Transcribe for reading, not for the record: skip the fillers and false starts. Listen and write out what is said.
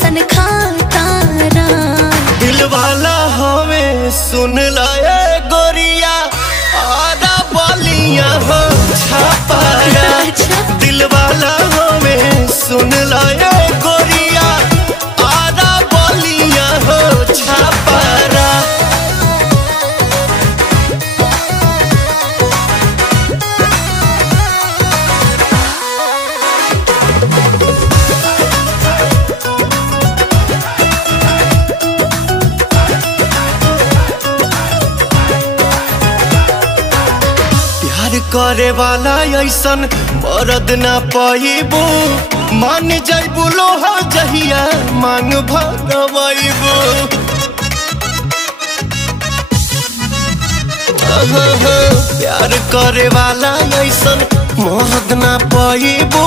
ऐसन खातारा। दिल वाला हमें सुन लाए गोरिया आधा बलिया हो छापारा। दिल वाला हमें सुन लाए गोरिया आधा बलिया हो छापारा। करे वाला ऐसन मरद ना पाइबो मान जाइबो लोहा जहिया मांग भरवाइबो। प्यार करे वाला ऐसन मरद ना पाइबो